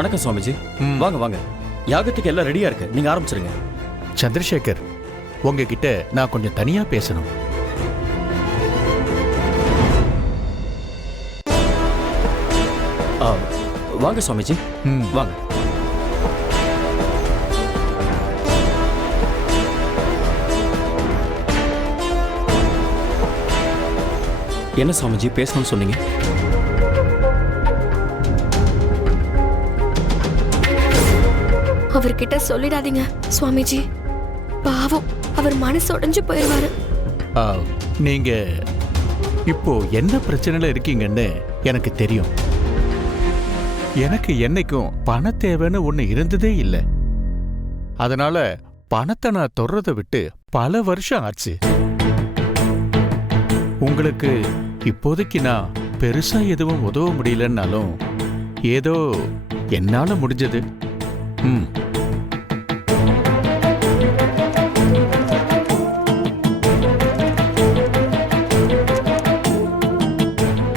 வணக்கம் சுவாமிஜி. வாங்க வாங்க, யாகத்துக்கு எல்லாம் ரெடியா இருக்கு, நீங்க ஆரம்பிச்சிருங்க. சந்திரசேகர், உங்ககிட்ட நான் கொஞ்சம் தனியா பேசணும். வாங்க சுவாமிஜி, வாங்க. என்ன சுவாமிஜி பேசணும்னு சொன்னீங்க? அவர்கிட்ட சொல்லிடாதீங்க சுவாமிஜி, பாவம், அவர் மனசு உடைஞ்சு போயிடுவாரு. நீங்க இப்போ என்ன பிரச்சனையில இருக்கீங்கன்னு எனக்கு தெரியும். எனக்கு என்னைக்கும் பண தேவைன்னு ஒண்ணு இருந்ததே இல்லை. அதனால பணத்தை நான் தொடுறதை விட்டு பல வருஷம் ஆச்சு. உங்களுக்கு இப்போதைக்கு நான் பெருசா எதுவும் உதவ முடியலன்னாலும் ஏதோ என்னால முடிஞ்சது.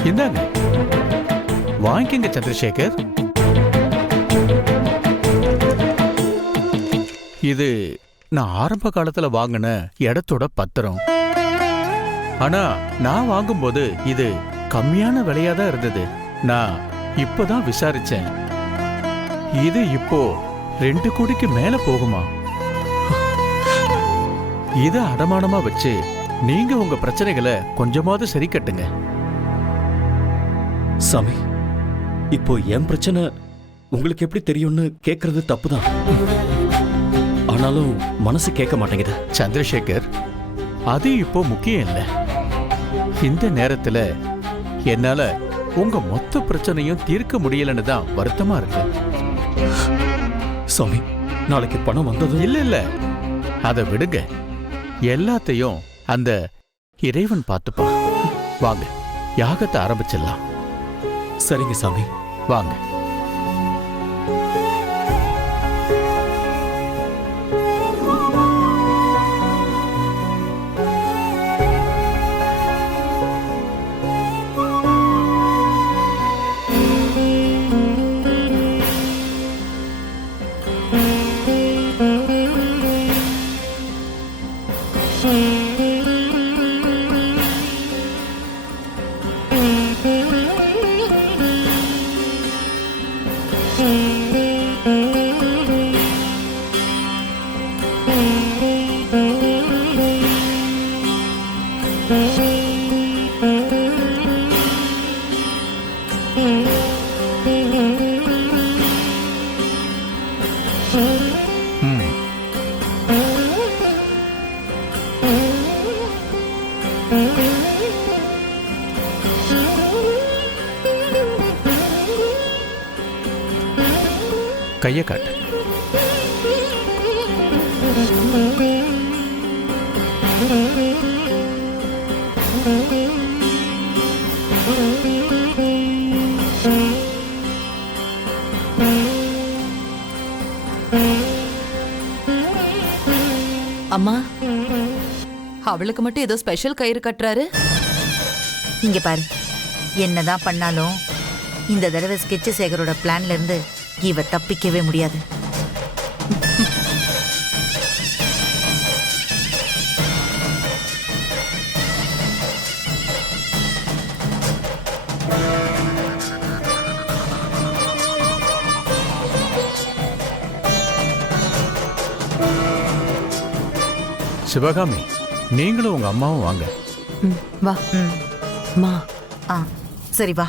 இந்தாங்க, வாங்கிக்கங்க சந்திரசேகர். இது நான் ஆரம்ப காலத்துல வாங்கின இடத்தோட பத்திரம். ஆனா நான் வாங்கும்போது இது கம்மியான விலையா தான் இருந்தது. நான் இப்பதான் விசாரிச்சேன், இது இப்போ 2 கோடிக்கு மேல போகுமா. இத அடமானமா வச்சு நீங்க உங்க பிரச்சனைகளை கொஞ்சமாவது சரி கட்டுங்க. சாமி, இப்போ என் பிரச்சனை உங்களுக்கு எப்படி தெரியும்னு கேட்கறது தப்புதான். ஆனாலும் மனசு கேட்க மாட்டேங்குது. சந்திரசேகர், அது இப்போ முக்கியம் இல்லை. இந்த நேரத்துல என்னால உங்க மொத்த பிரச்சனையும் தீர்க்க முடியலன்னு தான் வருத்தமா இருக்கு. சாமி, நாளைக்கு பணம் வந்ததும் இல்ல அதை விடுங்க. எல்லாத்தையும் அந்த இறைவன் பார்த்துப்பா. வாங்க, யாகத்தை ஆரம்பிச்சிடலாம். சரிங்க சாமி, வாங்க. கையை காட்டு. அம்மா, அவளுக்கு மட்டும் ஏதோ ஸ்பெஷல் கயிறு கட்டுறாரு. இங்க பாரு, என்னதான் பண்ணாலும் இந்த தடவை ஸ்கெட்ச் சேகரோட பிளான்ல இருந்து இவ தப்பிக்கவே முடியாது. சிவகாமி, நீங்களும் உங்க அம்மாவும் வாங்க. வா. மா. சரி வா.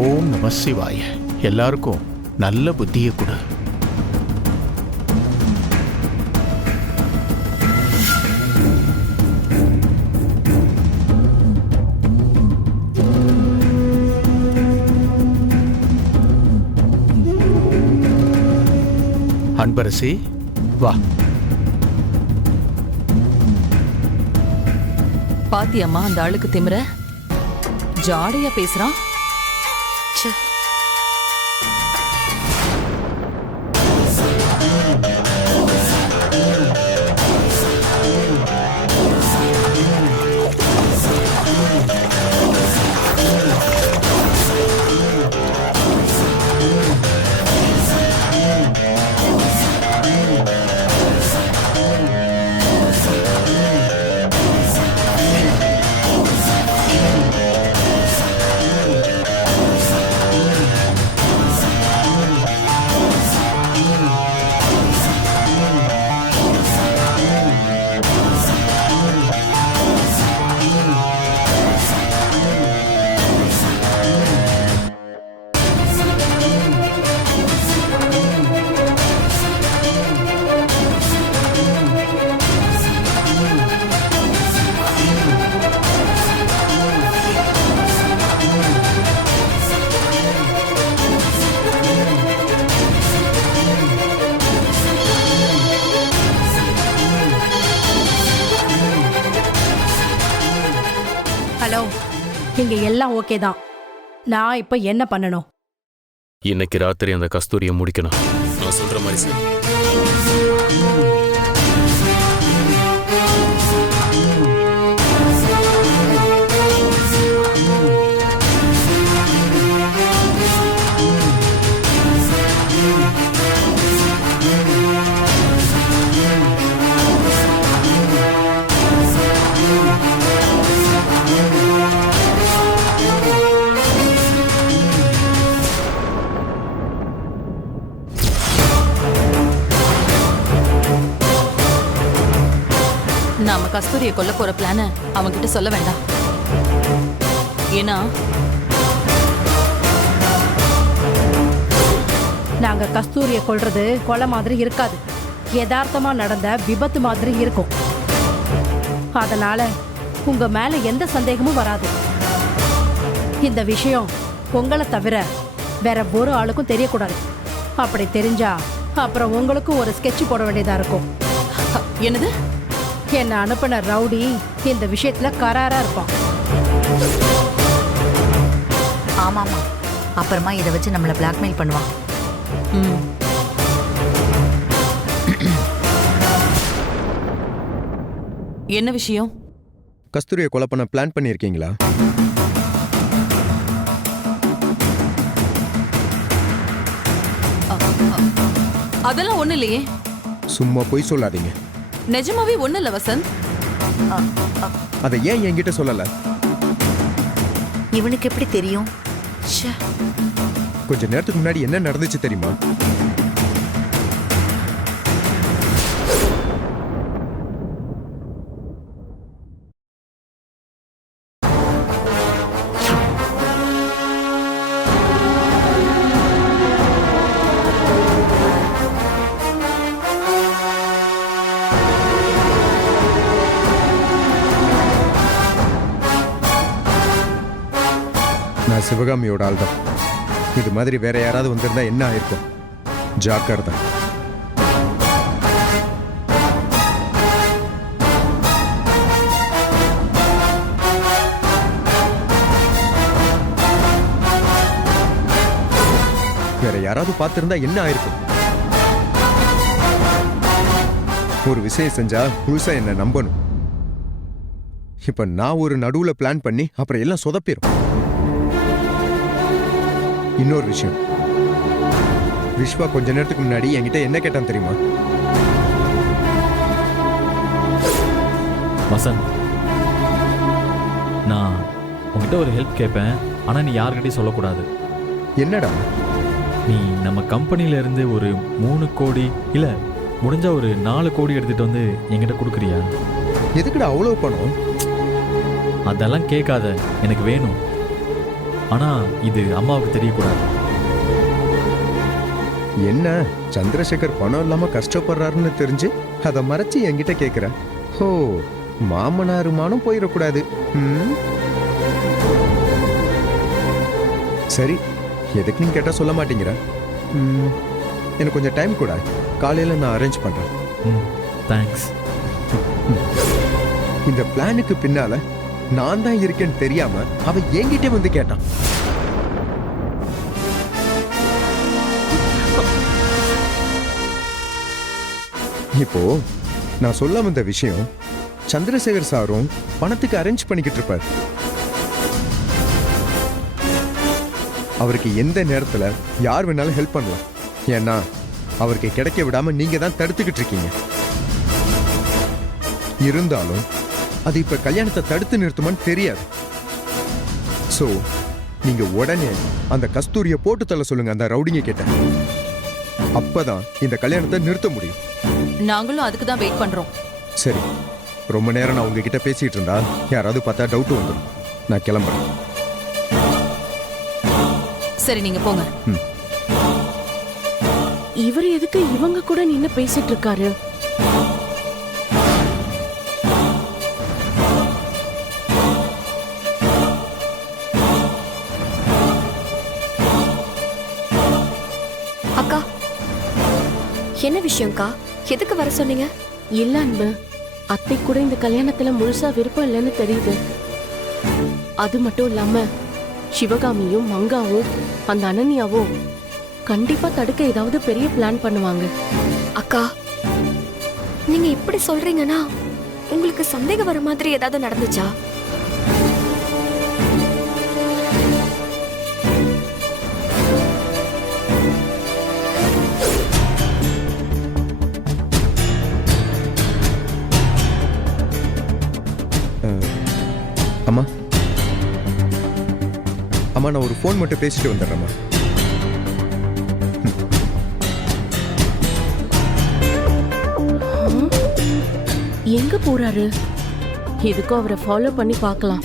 ஓம் நம சிவாய. எல்லாருக்கும் நல்ல புத்தியை கொடு. அன்பரசி, வா. பாத்தியம்மா அந்த ஆளுக்கு திமிர? ஜாடையா பேசுறான். இங்க எல்லாம் ஓகே தான். நான் இப்ப என்ன பண்ணணும்? இன்னைக்கு ராத்திரி அந்த கஸ்தூரியை முடிக்கணும். நான் சொல்ற மாதிரி சரி. நாம கஸ்தூரியை கொல்ல போற பிளான அவன் கிட்ட சொல்ல வேண்டாம். ஏன்னா நாங்க கஸ்தூரியை கொல்றது கொலை மாதிரி இருக்காது, யதார்த்தமா நடந்த விபத்து மாதிரி இருக்கும். அதனால உங்க மேல எந்த சந்தேகமும் வராது. இந்த விஷயம் உங்களை தவிர வேற ஒரு ஆளுக்கும் தெரியக்கூடாது. அப்படி தெரிஞ்சா அப்புறம் உங்களுக்கும் ஒரு ஸ்கெட்ச் போட வேண்டியதா இருக்கும். என்னது? என்ன அனுப்பின ரவுடி இந்த விஷயத்துல கராரா இருப்பான். ஆமாமா, அப்புறமா இதை வச்சு நம்மள பிளாக்மெயில் பண்ணுவான். ம். என்ன விஷயம்? கஸ்தூரியை கொலை பண்ண பிளான் பண்ணியிருக்கீங்களா? அதெல்லாம் ஒண்ணு இல்லையே. சும்மா போய் சொல்லாதீங்க. நிஜமாவே ஒண்ணு இல்ல வசந்த். அதை ஏன் என்கிட்ட சொல்லல? இவனுக்கு எப்படி தெரியும்? ச்சே. கொஞ்ச நேரத்துக்கு முன்னாடி என்ன நடந்துச்சு தெரியுமா? நான் சிவகாமியோட ஆள் தான். இது மாதிரி வேற யாராவது வந்திருந்தா என்ன ஆயிருக்கும்? ஜாக்கிரதை. வேற யாராவது பார்த்திருந்தா என்ன ஆயிருக்கும்? ஒரு விஷயம் செஞ்சா முழுசா என்ன நம்பணும். இப்ப நான் ஒரு நடுவுல பிளான் பண்ணி அப்புறம் எல்லாம் சொதப்பிடும். இன்னொரு விஷயம், விஸ்வா கொஞ்ச நேரத்துக்கு முன்னாடி என்கிட்ட என்ன கேட்டான் தெரியுமா? வசந்த், நான் உங்ககிட்ட ஒரு ஹெல்ப் கேட்பேன், ஆனா நீ யார்கிட்டயும் சொல்லக்கூடாது. என்னடா? நீ நம்ம கம்பெனில இருந்து ஒரு 3 கோடி இல்ல முடிஞ்சா ஒரு 4 கோடி எடுத்துட்டு வந்து என்கிட்ட கொடுக்குறியா? எதுக்குடா அவ்வளவு பணம்? அதெல்லாம் கேட்காத, எனக்கு வேணும். ஆனா இது அம்மாவுக்கு தெரியக்கூடாது. என்ன சந்திரசேகர் பணம் இல்லாம கஷ்டப்படுறாருன்னு தெரிஞ்சு அதை மறைச்சு என்கிட்ட கேக்குற? ஓ, மாமனாரு மானம் போயிடக்கூடாது. சரி, எதுக்கு நீ கேட்டா சொல்ல மாட்டேங்கிற? எனக்கு கொஞ்சம் டைம் கூட, காலையில நான் அரேஞ்ச் பண்றேன். தேங்க்ஸ். இந்த பிளானுக்கு பின்னால நான் தான் இருக்கேன்னு தெரியாம அவ என்கிட்ட வந்து கேட்டான். இப்போ நான் சொல்ல வந்த விஷயம், சந்திரசேகர் சாரும் பணத்துக்கு அரேஞ்ச் பண்ணிக்கிட்டு இருப்பார். அவருக்கு எந்த நேரத்துல யார் வேணாலும் ஹெல்ப் பண்ணலாம். ஏன்னா அவருக்கு கிடைக்க விடாம நீங்க தான் தடுத்துக்கிட்டு இருக்கீங்க. இருந்தாலும் அது இப்ப கல்யாணத்தை தடுத்து நிறுத்துமான்னு தெரியாது. சோ நீங்க உடனே அந்த கஸ்தூரிய போட்டு தள்ள சொல்லுங்க அந்த ரவுடிங்க கிட்ட. அப்பதான் இந்த கல்யாணத்தை நிறுத்த முடியும். நாங்களும் அதுக்கு தான் வெயிட் பண்றோம். சரி, ரொம்ப நேரம் நான் உங்ககிட்ட பேசிட்டு இருந்தா யாராவது பார்த்தா டவுட் வந்துடும். நான் கிளம்புறேன். சரி, நீங்க போங்க. இவர் எதுக்கு இவங்க கூட நின்னு பேசிட்டு இருக்காரு? அக்கா, என்ன விஷயம்க்கா? எதுக்கு வர சொன்னீங்க? இல்ல அன்பு, அத்தை கூட இந்த கல்யாணத்துல முழுசா விருப்பம் இல்லைன்னு தெரியுது. அது மட்டும் இல்லாம சிவகாமியும் மங்காவும் அந்த அனன்யாவும் கண்டிப்பா தடுக்க ஏதாவது பெரிய பிளான் பண்ணுவாங்க. அக்கா, நீங்க இப்படி சொல்றீங்கன்னா உங்களுக்கு சந்தேகம் வர மாதிரி ஏதாவது நடந்துச்சா? அம்மா அம்மா, நான் ஒரு ஃபோன் மட்டும் பேசிட்டு வந்துடுறேம்மா. எங்க போறாரு? எதுக்கும் அவரை ஃபாலோ பண்ணி பார்க்கலாம்.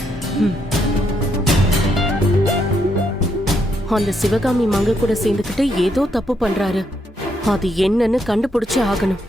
அந்த சிவகாமி மங்க கூட சேர்ந்துக்கிட்டு ஏதோ தப்பு பண்றாரு. அது என்னன்னு கண்டுபிடிச்சு ஆகணும்.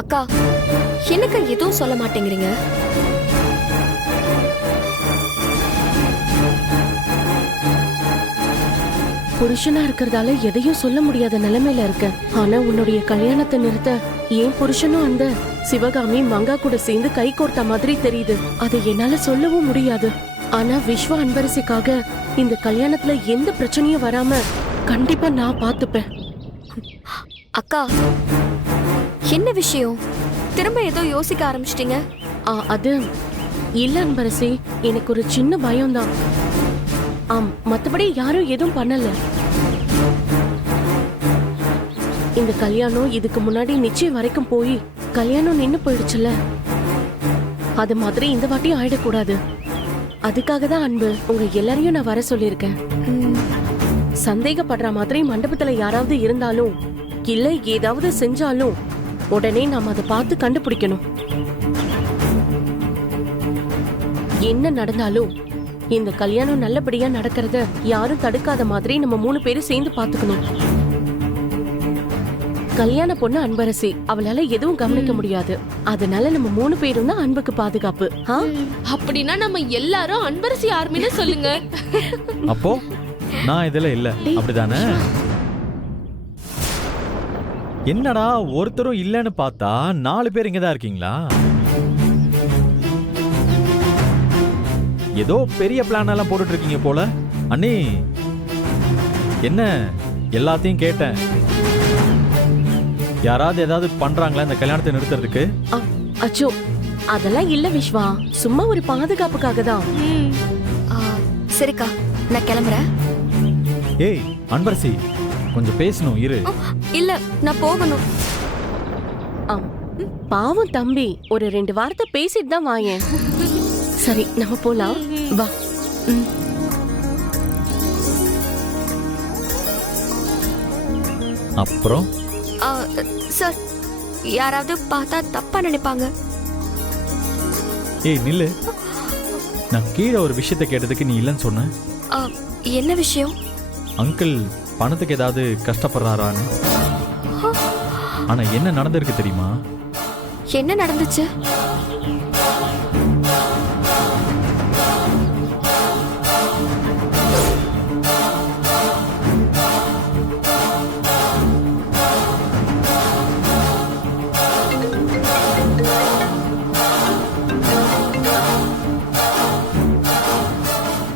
அக்கா, எனக்கு எதுவும் சொல்ல மாட்டேங்கிறீங்க? புருஷனா இருக்கிறதால எதையும் சொல்ல முடியாத நிலைமையில இருக்க. ஆனா உன்னுடைய கல்யாணத்தை நிறுத்த ஏன் புருஷனும் அந்த சிவகாமி மங்கா கூட சேர்ந்து கை கோர்த்த மாதிரி தெரியுது. அதை என்னால சொல்லவும் முடியாது. ஆனா விஸ்வ அன்பரசிக்காக இந்த கல்யாணத்துல எந்த பிரச்சனையும் வராம கண்டிப்பா நான் பாத்துப்பேன். அக்கா, என்ன விஷயம்? திரும்ப ஏதோ யோசிக்க ஆரம்பிச்சிட்டீங்க? அது இல்ல அன்பரசி, எனக்கு ஒரு சின்ன பயம்தான். மத்தபடி யாரும் எதுவும் பண்ணல. இந்த கல்யாணம் இதுக்கு முன்னாடி நிச்சயம் வரைக்கும் போய் கல்யாணம் நின்னு போயிடுச்சுல, அது மாதிரி இந்த வாட்டி ஆயிடக்கூடாது. அதுக்காக தான் அன்பு உங்க எல்லாரையும் நான் வர சொல்லியிருக்கேன். சந்தேகப்படுற மாதிரி மண்டபத்துல யாராவது இருந்தாலும் இல்ல ஏதாவது செஞ்சாலும் உடனே நாம அதை பார்த்து கண்டுபிடிக்கணும். என்ன நடந்தாலும் இந்த கல்யாணம் நல்லபடியா நடக்கிறத யாரும் தடுக்காத மாதிரி நம்ம 3 பேரும் சேர்ந்து பாத்துக்கணும். கல்யாண பொண்ணு அன்பரசி, அவளால எதுவும் கவனிக்க முடியாது. அதனால நம்ம 3 பேரும் தான் அன்புக்கு பாதுகாப்பு. அப்படின்னா நம்ம எல்லாரும் அன்பரசி ஆர்மின்னு சொல்லுங்க. அப்போ நான் இதுல இல்ல, அப்படிதானே? என்னடா ஒருத்தரும் இல்லன்னு பார்த்தா 4 பேர் இங்கதான் இருக்கீங்களா? ஏதோ பெரிய பிளான் எல்லாம் போட்டுட்டு இருக்கீங்க போல. அண்ணி, என்ன எல்லாத்தையும் கேட்டேன். யாராவது ஏதாவது பண்றாங்களா இந்த கல்யாணத்தை நிறுத்துறதுக்கு? அச்சோ, அதெல்லாம் இல்ல விஸ்வா, சும்மா ஒரு பாதுகாப்புக்காக தான். சரிக்கா, நான் கிளம்புறேன். ஏய் அன்பரசி, கொஞ்சம் பேசணும், இரு. இல்ல, நான் போகணும். பாவம் தம்பி, ஒரு 2 வார்த்தை பேசிட்டு தான் வாயேன். சரி, நம்ம போலாம், வா. அப்புறம் சார், யாராவது பார்த்தா தப்பா நினைப்பாங்க. ஏய் நில்லு, நான் கீழே ஒரு விஷயத்தை கேட்டதுக்கு நீ இல்லைன்னு சொன்ன. என்ன விஷயம்? அங்கிள் பணத்துக்கு ஏதாவது கஷ்டப்படுறாரான்னு. ஆனா என்ன நடந்திருக்கு தெரியுமா? என்ன நடந்துச்சு?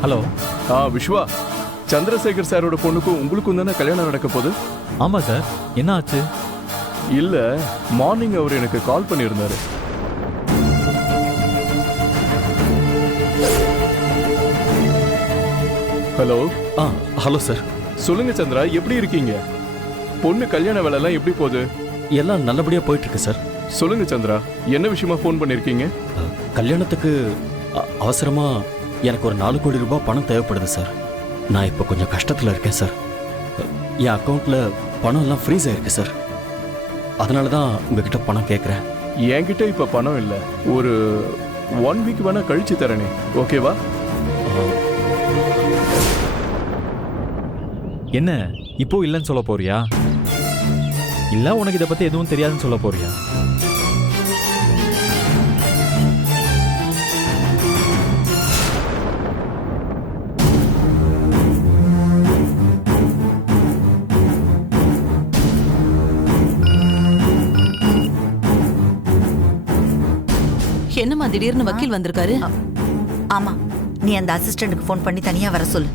ஹலோ. விஸ்வா, சந்திரசேகர் சாரோட பொண்ணுக்கும் உங்களுக்கும் தானே கல்யாணம் நடக்க போகுது? ஆமாம் சார். என்ன ஆச்சு? இல்ல, மார்னிங் அவர் எனக்கு கால் பண்ணியிருந்தாரு. ஹலோ. Hello sir. சொல்லுங்க சந்திரா, எப்படி இருக்கீங்க? பொண்ணு கல்யாண வேலைலாம் எப்படி போகுது? எல்லாம் நல்லபடியாக போயிட்டு இருக்கு சார். சொல்லுங்க சந்திரா, என்ன விஷயமா ஃபோன் பண்ணியிருக்கீங்க? கல்யாணத்துக்கு அவசரமா எனக்கு ஒரு 4 கோடி ரூபாய் பணம் தேவைப்படுது சார். நான் இப்போ கொஞ்சம் கஷ்டத்தில் இருக்கேன் சார். என் அக்கௌண்ட்ல பணம் எல்லாம் ஃப்ரீஸ் ஆயிருக்கு சார். அதனால தான் உங்ககிட்ட பணம் கேட்குறேன். என்கிட்ட இப்போ பணம் இல்லை. ஒரு 1 வீக் வேணா கழிச்சு தரேனே, ஓகேவா? என்ன இப்போ இல்லைன்னு சொல்ல போறியா? இல்லை உனக்கு இதை பற்றி எதுவும் தெரியாதுன்னு சொல்ல போறியா? என்னம்மா திடீர்னு வக்கீல் வந்திருக்காரு? ஆமா, நீ அந்த அசிஸ்டன்ட்க்கு ஃபோன் பண்ணி தனியா வர சொல்லு.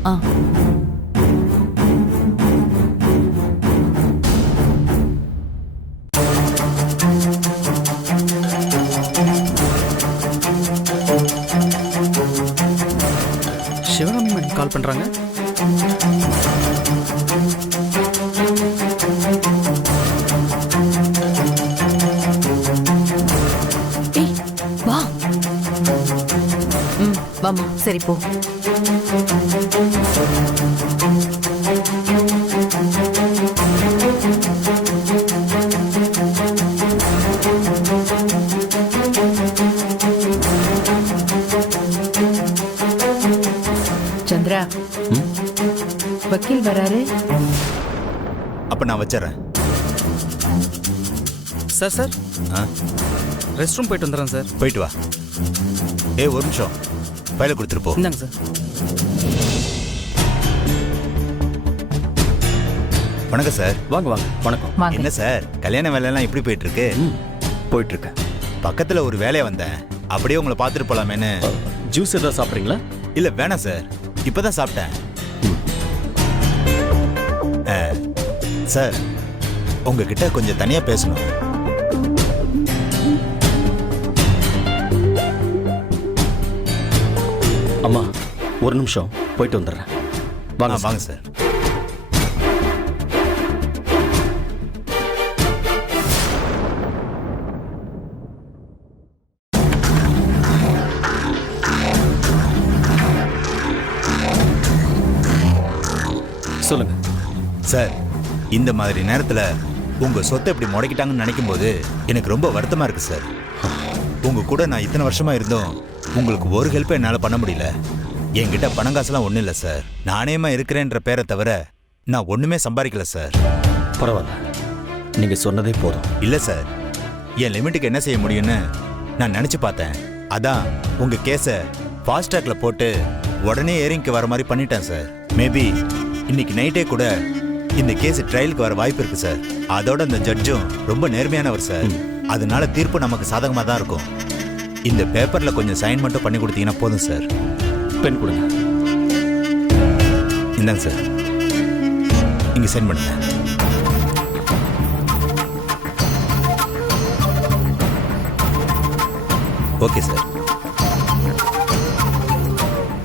சிவகாமி மேடம் கால் பண்றாங்க. வா. வாமா. சரி போ. சந்திரா, வக்கீல் வராரு. அப்ப நான் வச்சிடறேன். சார் ரெஸ்ட் ரூம் போயிட்டு வந்துடுறேன் சார். போயிட்டு வா. ஒரு நிமிஷம், ஃபைலை கொடுத்துட்டு போ. இந்தாங்க சார். வணக்கம் சார். வாங்க வாங்க. வணக்கம். என்ன சார், கல்யாண வேலையெல்லாம் எப்படி போயிட்டு இருக்கு? போயிட்டு இருக்கேன். பக்கத்துல ஒரு வேலையா வந்தேன், அப்படியே உங்களை பார்த்துட்டு போலாமேன்னு. ஜூஸ் ஏதாவது சாப்பிட்றீங்களா? இல்ல வேணாம் சார், இப்பதான் சாப்பிட்டேன். சார், உங்ககிட்ட கொஞ்சம் தனியா பேசணும். அம்மா, ஒரு நிமிஷம் போயிட்டு வந்துடுறேன். வாங்க வாங்க சார். சொல்லுங்க சார். இந்த மாதிரி நேரத்துல உங்க சொத்தை இப்படி முடக்கிட்டாங்கன்னு நினைக்கும் போது எனக்கு ரொம்ப வருத்தமா இருக்கு சார். உங்க கூட நான் இத்தனை வருஷமா இருந்தோம், உங்களுக்கு ஒரு ஹெல்ப் என்னால பண்ண முடியல. என்கிட்ட பணம் காசுலாம் ஒண்ணும் இல்லை சார். நாணயமா இருக்கிறேன்ற பேரை தவிர நான் ஒண்ணுமே சம்பாதிக்கல சார். பரவாயில்ல, நீங்க சொன்னதே போதும். இல்ல சார், என் லிமிட்டுக்கு என்ன செய்ய முடியும்னு நான் நினைச்சு பார்த்தேன். அதான் உங்க கேஸை ஃபாஸ்ட் ட்ராக்ல போட்டு உடனே ஏரிங்க்கு வர மாதிரி பண்ணிட்டேன் சார். மேபி இன்னைக்கு நைட்டே கூட இந்த கேஸ் ட்ரையலுக்கு வர வாய்ப்பு இருக்கு சார். அதோட அந்த ஜட்ஜும் ரொம்ப நேர்மையானவர் சார். அதனால தீர்ப்பு நமக்கு சாதகமா தான் இருக்கும். இந்த பேப்பர்ல கொஞ்சம் சைன் மட்டும் பண்ணி கொடுத்தீங்கன்னா போதும் சார். பென் கொடுங்க. இந்தாங்க சார், இங்க சைன் பண்ணுங்க. ஓகே சார்,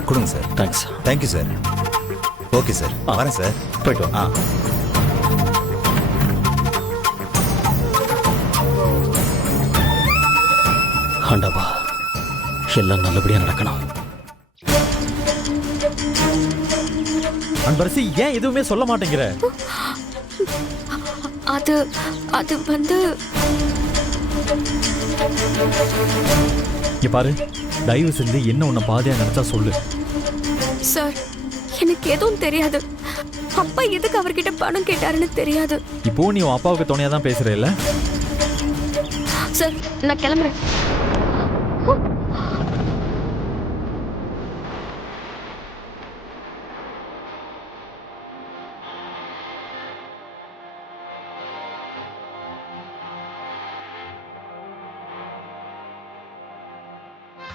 கொடுங்க sir. Thanks. Thank you sir. Okay sir, வரேன் சார். போயிட்டு வா. ஆண்டவா, எல்லாம் நல்லபடியா நடக்கணும். அன்பரசி, ஏன் எதுவுமே சொல்ல மாட்டேங்கிற? அது அது வந்து இங்க பாரு, தயவு செஞ்சு என்ன உன்னை பாதியா நினைச்சா சொல்லு. சார், எனக்கு எதுவும் தெரியாது. அப்பா எதுக்கு அவர்கிட்ட பணம் கேட்டாருன்னு தெரியாது. இப்போ நீ உன் அப்பாவுக்கு துணையா தான் பேசுற இல்ல? சார், நான் கிளம்புறேன்.